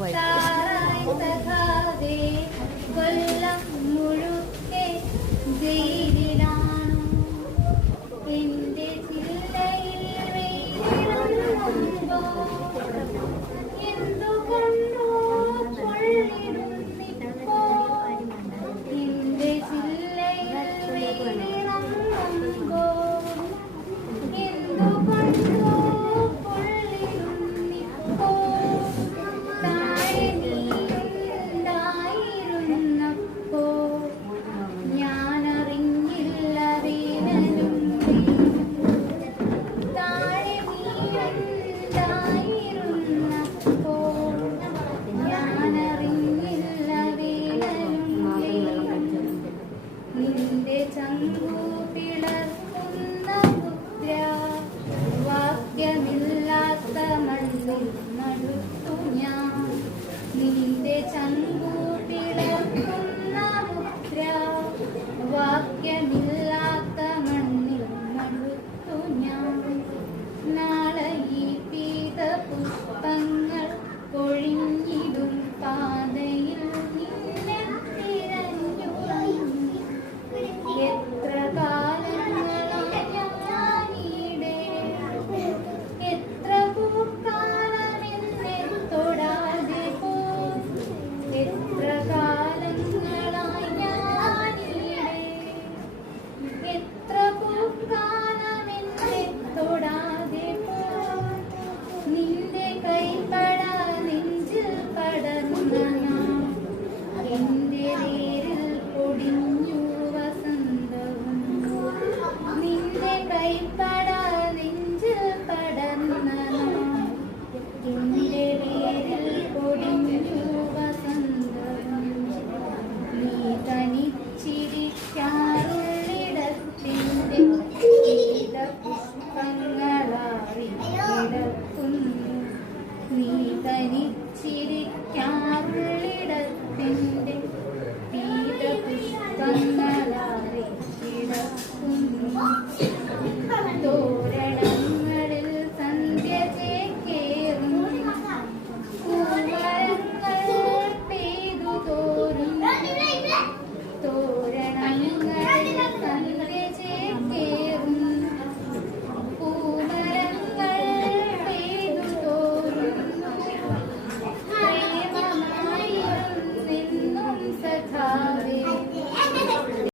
like Thank you. 어? 노래를